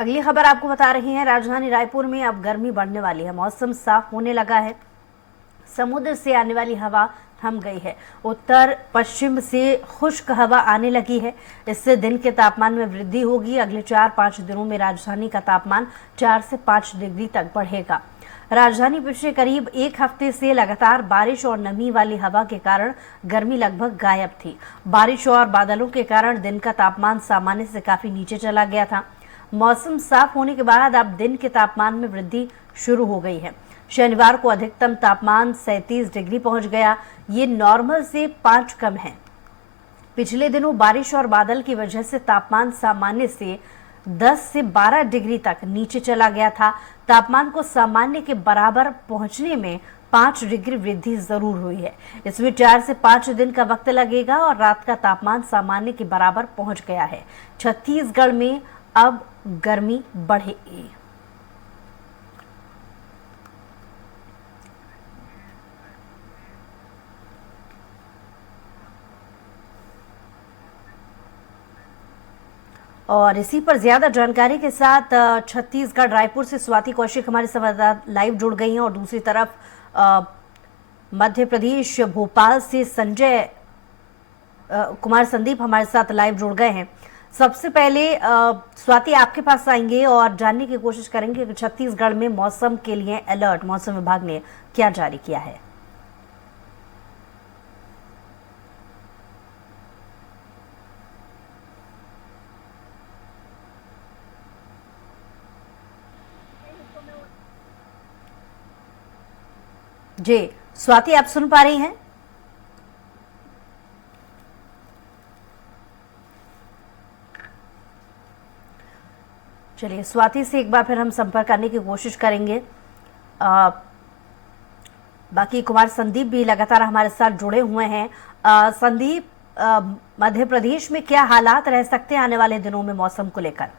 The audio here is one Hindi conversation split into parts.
अगली खबर आपको बता रही है, राजधानी रायपुर में अब गर्मी बढ़ने वाली है। मौसम साफ होने लगा है। समुद्र से आने वाली हवा थम गई है। उत्तर पश्चिम से खुश्क हवा आने लगी है। इससे दिन के तापमान में वृद्धि होगी। अगले 4-5 दिनों में राजधानी का तापमान 4 से 5 डिग्री तक बढ़ेगा। राजधानी पिछले करीब एक हफ्ते से लगातार बारिश और नमी वाली हवा के कारण गर्मी लगभग गायब थी। बारिश और बादलों के कारण दिन का तापमान सामान्य से काफी नीचे चला गया था। मौसम साफ होने के बाद अब दिन के तापमान में वृद्धि शुरू हो गई है। शनिवार को अधिकतम तापमान 37 डिग्री पहुंच गया। ये नॉर्मल से 5 कम है। पिछले दिनों बारिश और बादल की वजह से तापमान सामान्य से 10 से 12 डिग्री तक नीचे चला गया था। तापमान को सामान्य के बराबर पहुंचने में 5 डिग्री वृद्धि जरूर हुई है। इसमें 4 से 5 दिन का वक्त लगेगा और रात का तापमान सामान्य के बराबर पहुंच गया है। छत्तीसगढ़ में अब गर्मी बढ़ेगी। और इसी पर ज्यादा जानकारी के साथ छत्तीसगढ़ रायपुर से स्वाति कौशिक हमारे संवाददाता लाइव जुड़ गई हैं और दूसरी तरफ मध्य प्रदेश भोपाल से संजय कुमार संदीप हमारे साथ लाइव जुड़ गए हैं। सबसे पहले स्वाति आपके पास आएंगे और जानने की कोशिश करेंगे कि छत्तीसगढ़ में मौसम के लिए अलर्ट मौसम विभाग ने क्या जारी किया है। जी स्वाति, आप सुन पा रही हैं? चलिए स्वाति से एक बार फिर हम संपर्क करने की कोशिश करेंगे। बाकी कुमार संदीप भी लगातार हमारे साथ जुड़े हुए हैं। संदीप, मध्य प्रदेश में क्या हालात रह सकते हैं आने वाले दिनों में मौसम को लेकर?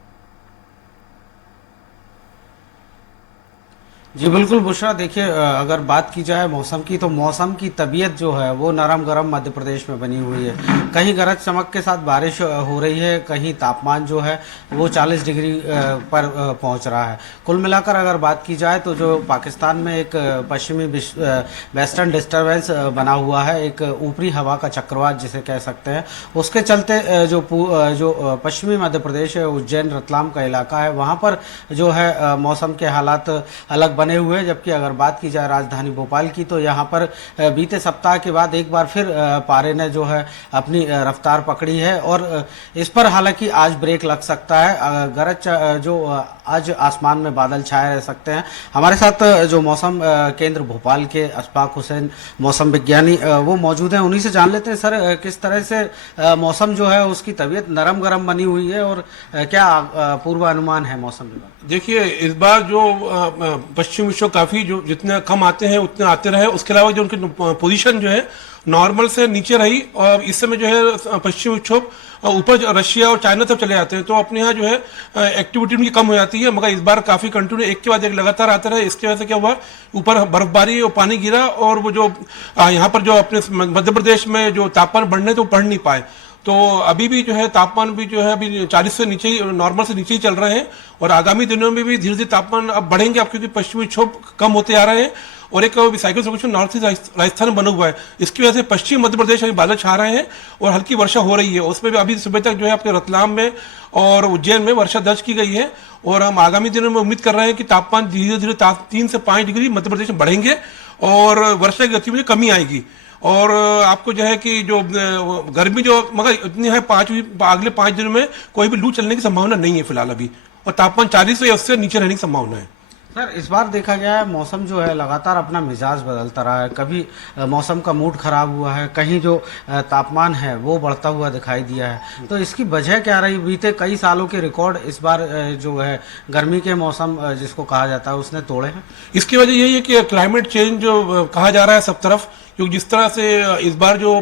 जी बिल्कुल बुशरा, देखिए अगर बात की जाए मौसम की तो मौसम की तबीयत जो है वो नरम गरम मध्य प्रदेश में बनी हुई है। कहीं गरज चमक के साथ बारिश हो रही है, कहीं तापमान जो है वो 40 डिग्री पर पहुंच रहा है। कुल मिलाकर अगर बात की जाए तो जो पाकिस्तान में एक पश्चिमी वेस्टर्न डिस्टर्बेंस बना हुआ है, एक ऊपरी हवा का चक्रवात जिसे कह सकते हैं, उसके चलते जो पश्चिमी मध्य प्रदेश है, उज्जैन रतलाम का इलाका है, वहाँ पर जो है मौसम के हालात अलग बने हुए हैं। जबकि अगर बात की जाए राजधानी भोपाल की तो यहाँ पर बीते सप्ताह के बाद एक बार फिर पारे ने जो है अपनी रफ्तार पकड़ी है और इस पर हालांकि आज ब्रेक लग सकता है। गरज जो आज आसमान में बादल छाए रह सकते हैं। हमारे साथ जो मौसम केंद्र भोपाल के अशफाक हुसैन मौसम विज्ञानी वो मौजूद हैं, उन्हीं से जान लेते हैं सर किस तरह से मौसम जो है उसकी तबीयत नरम गरम बनी हुई है और क्या पूर्वानुमान है मौसम विभाग? देखिए, इस बार जो पश्चिम विक्षोभ काफी जो जितने कम आते हैं उतने आते रहे, उसके अलावा जो उनकी पोजीशन जो है नॉर्मल से नीचे रही और इस समय जो है पश्चिम विक्षोभ ऊपर रशिया और चाइना तक चले जाते हैं, तो अपने यहाँ जो है एक्टिविटी उनकी कम हो जाती है। मगर इस बार काफी कंटिन्यू एक के बाद एक लगातार आते रहे। इसकी वजह से क्या हुआ, ऊपर बर्फबारी और पानी गिरा और वो जो यहाँ पर जो अपने मध्य प्रदेश में जो तापमान बढ़ने तो बढ़ नहीं पाए। तो अभी भी जो है तापमान भी जो है अभी 40 से नीचे ही, नॉर्मल से नीचे ही चल रहे हैं और आगामी दिनों में भी धीरे धीरे तापमान अब बढ़ेंगे अब, क्योंकि पश्चिमी विक्षोभ कम होते आ रहे हैं और एक cyclone circulation north east Rajasthan में बना हुआ है। इसकी वजह से पश्चिम मध्य प्रदेश में बादल छा रहे हैं और हल्की वर्षा हो रही है। उसमें भी अभी सुबह तक जो है आपके रतलाम में और उज्जैन में वर्षा दर्ज की गई है और हम आगामी दिनों में उम्मीद कर रहे हैं कि तापमान धीरे धीरे 3 से 5 डिग्री मध्य प्रदेश में बढ़ेंगे और वर्षा की गति में कमी आएगी। और आपको जो है कि जो गर्मी जो मगर इतनी है अगले 5 दिनों में कोई भी लू चलने की संभावना नहीं है फिलहाल अभी, और तापमान 40 या उससे नीचे रहने की संभावना है। सर इस बार देखा गया है मौसम जो है लगातार अपना मिजाज बदलता रहा है। कभी मौसम का मूड खराब हुआ है, कहीं जो तापमान है वो बढ़ता हुआ दिखाई दिया है। तो इसकी वजह क्या रही? बीते कई सालों के रिकॉर्ड इस बार जो है गर्मी के मौसम जिसको कहा जाता है उसने तोड़े हैं। इसकी वजह यही है कि क्लाइमेट चेंज जो कहा जा रहा है सब तरफ, क्योंकि जिस तरह से इस बार जो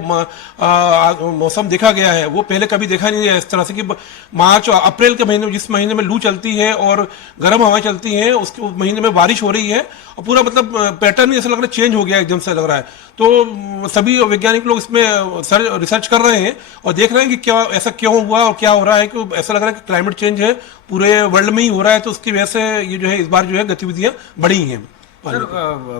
मौसम देखा गया है वो पहले कभी देखा नहीं है इस तरह से कि मार्च और अप्रैल के महीने में, जिस महीने में लू चलती है और गर्म हवाएं चलती हैं, उसके महीने में बारिश हो रही है और पूरा मतलब पैटर्न ऐसा लग रहा है चेंज हो गया, एकदम से लग रहा है। तो सभी वैज्ञानिक लोग इसमें रिसर्च कर रहे हैं और देख रहे हैं कि क्या ऐसा क्यों हुआ और क्या हो रहा है, कि ऐसा लग रहा है कि क्लाइमेट चेंज है पूरे वर्ल्ड में ही हो रहा है, तो उसकी वजह से ये जो है इस बार जो है गतिविधियां बढ़ी हैं। सर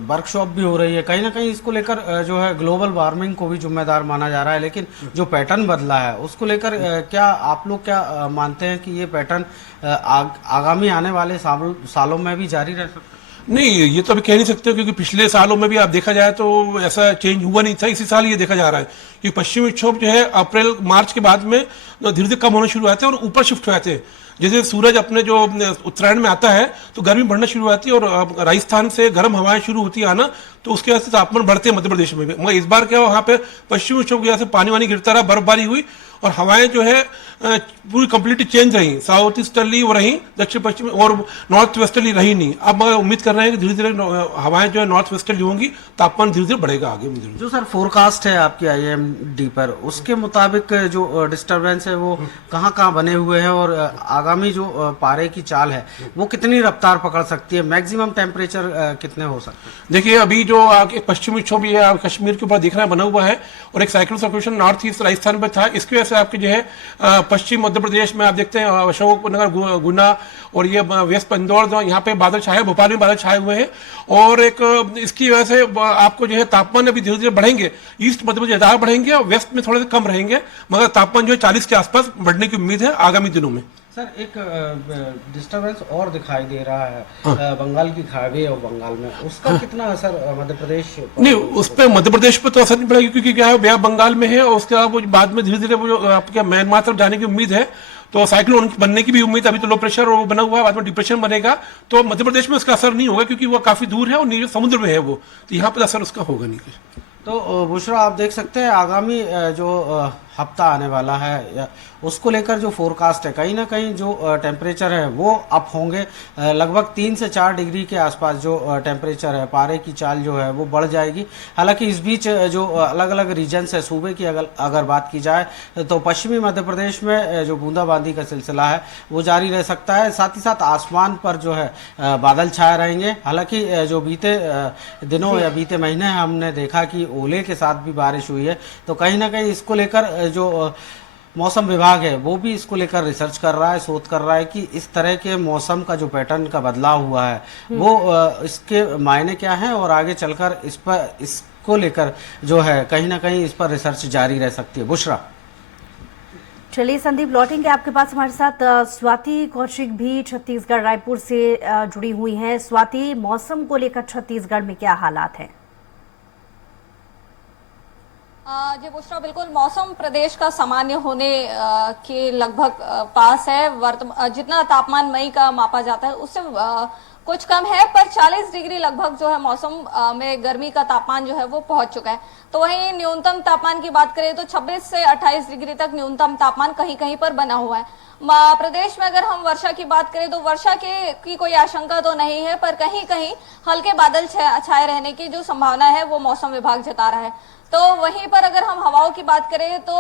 वर्कशॉप भी हो रही है, कहीं ना कहीं इसको लेकर जो है ग्लोबल वार्मिंग को भी जिम्मेदार माना जा रहा है, लेकिन जो पैटर्न बदला है उसको लेकर क्या आप लोग क्या मानते हैं कि ये पैटर्न आगामी आने वाले सालों में भी जारी रह सकता है? नहीं, ये तो अभी कह नहीं सकते, क्योंकि पिछले सालों में भी आप देखा जाए तो ऐसा चेंज हुआ नहीं था। इसी साल ये देखा जा रहा है कि पश्चिमी विक्षोभ जो है अप्रैल मार्च के बाद में धीरे धीरे कम होना शुरू हुए थे और ऊपर शिफ्ट हुए थे। जैसे सूरज अपने जो उत्तरायण में आता है तो गर्मी बढ़ना शुरू हो जाती है और राजस्थान से गर्म हवाएं शुरू होती है आना, तो उसके वजह से तापमान बढ़ते हैं मध्य प्रदेश में भी। मगर इस बार क्या वहाँ पे पश्चिमी विक्षोभ की वजह से पानी वानी गिरता रहा, बर्फबारी हुई और हवाएं जो है पूरी कंप्लीटली चेंज रही, साउथ ईस्टर्ली वो रही, दक्षिण पश्चिम और नॉर्थ वेस्टर्ली रही नहीं। अब उम्मीद कर रहे हैं कि धीरे धीरे हवाएं जो है नॉर्थ वेस्टर्ली होंगी, तापमान धीरे धीरे बढ़ेगा आगे। जो सर फोरकास्ट है आपकी IMD पर, उसके मुताबिक जो डिस्टर्बेंस है वो कहाँ कहाँ बने हुए हैं और आगामी जो पारे की चाल है वो कितनी रफ्तार पकड़ सकती है, मैक्सिमम टेम्परेचर कितने हो सकते हैं? देखिए, अभी जो एक पश्चिमी विक्षोभ ये आप कश्मीर के ऊपर दिख रहा है बना हुआ है और एक cyclone circulation north east Rajasthan में था, इसकी वजह से आपके जो है पश्चिम मध्य प्रदेश में आप देखते हैं अशोकनगर, गुना और ये वेस्ट इंदौर, यहाँ पे बादल छाए, भोपाल में बादल छाए हुए हैं और एक इसकी वजह से आपको जो है तापमान अभी धीरे धीरे बढ़ेंगे। ईस्ट मध्य प्रदेश ज्यादा बढ़ेंगे और वेस्ट में थोड़े से कम रहेंगे, मगर तापमान जो है 40 के आसपास बढ़ने की उम्मीद है आगामी दिनों में। सर एक डिस्टर्बेंस और दिखाई दे रहा है बंगाल की खाड़ी और बंगाल में, उसका कितना असर मध्य प्रदेश पर? नहीं, उस पर मध्य प्रदेश पे तो असर नहीं पड़ेगा, क्योंकि क्या है व्याप बंगाल में है और उसके बाद में धीरे धीरे वो आपके म्यांमार तरफ जाने की उम्मीद है, तो साइक्लोन बनने की भी उम्मीद। अभी तो लो प्रेशर वो बना हुआ है, बाद में डिप्रेशन बनेगा, तो मध्य प्रदेश में उसका असर नहीं होगा क्योंकि वो काफी दूर है और नीचे समुद्र में है वो, तो यहाँ पर असर उसका होगा नहीं कुछ। तो बुशरा आप देख सकते हैं आगामी जो हफ्ता आने वाला है उसको लेकर जो फोरकास्ट है, कहीं ना कहीं जो टेम्परेचर है वो अप होंगे, लगभग 3 से 4 डिग्री के आसपास जो टेम्परेचर है, पारे की चाल जो है वो बढ़ जाएगी। हालांकि इस बीच जो अलग अलग रीजन्स है सूबे की अगर बात की जाए तो पश्चिमी मध्य प्रदेश में जो बूंदाबांदी का सिलसिला है वो जारी रह सकता है, साथ ही साथ आसमान पर जो है बादल छाए रहेंगे। हालांकि जो बीते दिनों या बीते महीने हमने देखा कि ओले के साथ भी बारिश हुई है, तो कहीं ना कहीं इसको लेकर जो मौसम विभाग है वो भी इसको लेकर रिसर्च कर रहा है, शोध कर रहा है कि इस तरह के मौसम का जो पैटर्न का बदलाव हुआ है वो इसके मायने क्या हैं और आगे चलकर इसको लेकर जो है कहीं ना कहीं इस पर रिसर्च जारी रह सकती है। बुशरा, चलिए संदीप लौटेंगे आपके पास, हमारे साथ स्वाति कौशिक भी छत्तीसगढ़ रायपुर से जुड़ी हुई हैं। स्वाति, मौसम को लेकर छत्तीसगढ़ में क्या हालात हैं? जी बुशरा, बिल्कुल मौसम प्रदेश का सामान्य होने के लगभग पास है। जितना तापमान मई का मापा जाता है उससे कुछ कम है, पर 40 डिग्री लगभग जो है मौसम में गर्मी का तापमान जो है वो पहुंच चुका है। तो वहीं न्यूनतम तापमान की बात करें तो 26 से 28 डिग्री तक न्यूनतम तापमान कहीं कहीं पर बना हुआ है। प्रदेश में अगर हम वर्षा की बात करें तो वर्षा की कोई आशंका तो नहीं है, पर कहीं कहीं हल्के बादल छाए रहने की जो संभावना है वो मौसम विभाग जता रहा है। तो वहीं पर अगर हम हवाओं की बात करें तो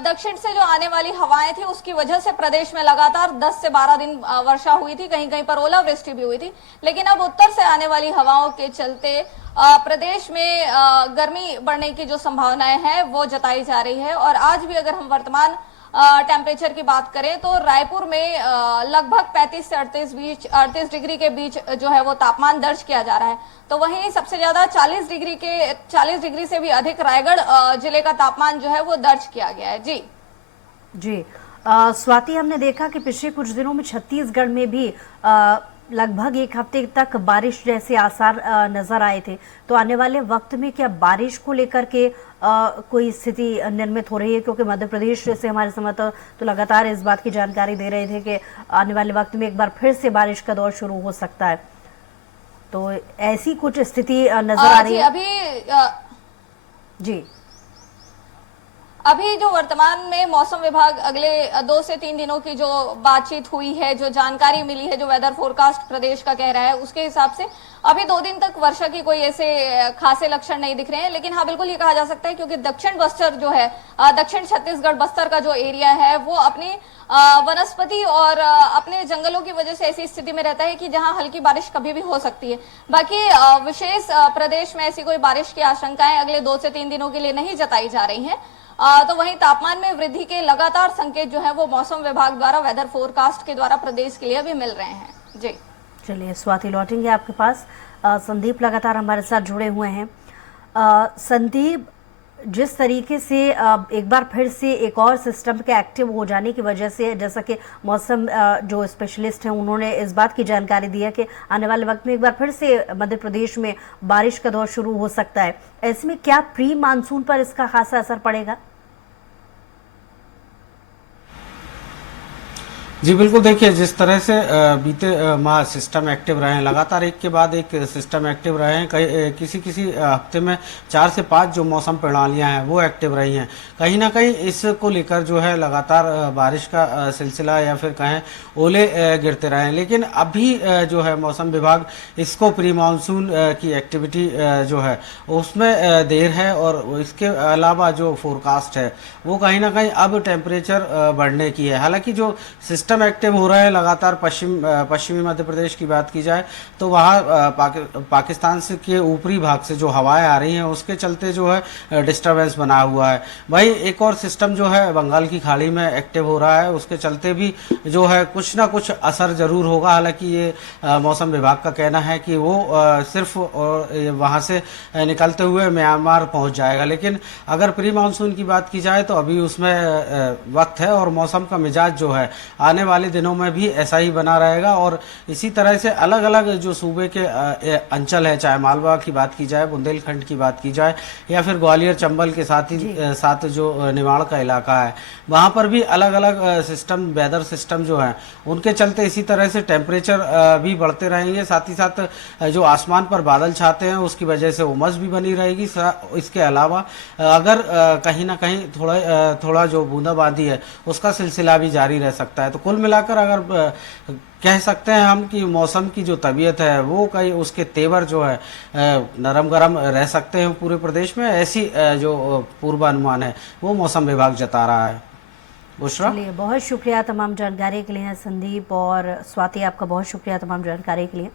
दक्षिण से जो आने वाली हवाएं थी उसकी वजह से प्रदेश में लगातार 10 से 12 दिन वर्षा हुई थी, कहीं कहीं पर ओलावृष्टि भी हुई थी। लेकिन अब उत्तर से आने वाली हवाओं के चलते प्रदेश में गर्मी बढ़ने की जो संभावनाएं हैं वो जताई जा रही है। और आज भी अगर हम वर्तमान टेम्परेचर की बात करें तो रायपुर में लगभग 35 से 38 डिग्री के बीच जो है वो तापमान दर्ज किया जा रहा है। तो वहीं सबसे ज्यादा 40 डिग्री से भी अधिक रायगढ़ जिले का तापमान जो है वो दर्ज किया गया है। जी स्वाति, हमने देखा कि पिछले कुछ दिनों में छत्तीसगढ़ में भी लगभग एक हफ्ते तक बारिश जैसे आसार नजर आए थे, तो आने वाले वक्त में क्या बारिश को लेकर के कोई स्थिति निर्मित हो रही है? क्योंकि मध्य प्रदेश से हमारे संवाददाता तो लगातार इस बात की जानकारी दे रहे थे कि आने वाले वक्त में एक बार फिर से बारिश का दौर शुरू हो सकता है, तो ऐसी कुछ स्थिति नजर आ रही है अभी जी? अभी जो वर्तमान में मौसम विभाग अगले 2 से 3 दिनों की जो बातचीत हुई है, जो जानकारी मिली है, जो वेदर फोरकास्ट प्रदेश का कह रहा है, उसके हिसाब से अभी 2 दिन तक वर्षा की कोई ऐसे खासे लक्षण नहीं दिख रहे हैं। लेकिन हाँ, बिल्कुल ये कहा जा सकता है क्योंकि दक्षिण बस्तर जो है, दक्षिण छत्तीसगढ़ बस्तर का जो एरिया है, वो अपनी वनस्पति और अपने जंगलों की वजह से ऐसी स्थिति में रहता है कि जहां हल्की बारिश कभी भी हो सकती है। बाकी विशेष प्रदेश में ऐसी कोई बारिश की आशंकाएं अगले 2 से 3 दिनों के लिए नहीं जताई जा रही हैं। तो वहीं तापमान में वृद्धि के लगातार संकेत जो है वो मौसम विभाग द्वारा वेदर फोरकास्ट के द्वारा प्रदेश के लिए अभी मिल रहे हैं। जी चलिए स्वाति, लौटेंगे आपके पास। संदीप लगातार हमारे साथ जुड़े हुए हैं। संदीप, जिस तरीके से एक बार फिर से एक और सिस्टम के एक्टिव हो जाने की वजह से, जैसा कि मौसम जो स्पेशलिस्ट हैं उन्होंने इस बात की जानकारी दी है कि आने वाले वक्त में एक बार फिर से मध्य प्रदेश में बारिश का दौर शुरू हो सकता है, ऐसे में क्या प्री मानसून पर इसका खासा असर पड़ेगा? जी बिल्कुल, देखिए जिस तरह से बीते माह सिस्टम एक्टिव रहे हैं, लगातार एक के बाद एक सिस्टम एक्टिव रहे हैं। किसी हफ्ते में 4 से 5 जो मौसम प्रणालियां हैं वो एक्टिव रही हैं। कहीं ना कहीं इसको लेकर जो है लगातार बारिश का सिलसिला या फिर कहें ओले गिरते रहे हैं। लेकिन अभी जो है मौसम विभाग इसको प्री मानसून की एक्टिविटी जो है उसमें देर है, और इसके अलावा जो फोरकास्ट है वो कहीं ना कहीं अब टेम्परेचर बढ़ने की है। हालांकि जो सिस्टम एक्टिव हो रहा है लगातार पश्चिमी मध्य प्रदेश की बात की जाए तो वहाँ पाकिस्तान से के ऊपरी भाग से जो हवाएं आ रही हैं उसके चलते जो है डिस्टरबेंस बना हुआ है। वहीं एक और सिस्टम जो है बंगाल की खाड़ी में एक्टिव हो रहा है, उसके चलते भी जो है कुछ ना कुछ असर जरूर होगा। हालांकि ये मौसम विभाग का कहना है कि वो सिर्फ वहाँ से निकलते हुए म्यांमार पहुँच जाएगा। लेकिन अगर प्री मानसून की बात की जाए तो अभी उसमें वक्त है, और मौसम का मिजाज जो है आने वाले दिनों में भी ऐसा ही बना रहेगा। और इसी तरह से अलग अलग जो सूबे के अंचल है, चाहे मालवा की बात की जाए, बुंदेलखंड की बात की जाए, या फिर ग्वालियर चंबल के साथ जो निमाड़ का इलाका है, वहाँ पर भी अलग अलग सिस्टम, वेदर सिस्टम जो है उनके चलते इसी तरह से टेम्परेचर भी बढ़ते रहेंगे। साथ ही साथ जो आसमान पर बादल छाते हैं उसकी वजह से उमस भी बनी रहेगी। इसके अलावा अगर कहीं ना कहीं थोड़ा जो बूंदाबांदी है उसका सिलसिला भी जारी रह सकता है। तो कुल मिलाकर अगर कह सकते हैं हम कि मौसम की जो तबीयत है वो कहीं उसके तेवर जो है नरम गरम रह सकते हैं पूरे प्रदेश में, ऐसी जो पूर्वानुमान है वो मौसम विभाग जता रहा है। बुशरा, चलिए बहुत शुक्रिया तमाम जानकारी के लिए संदीप, और स्वाति आपका बहुत शुक्रिया तमाम जानकारी के लिए।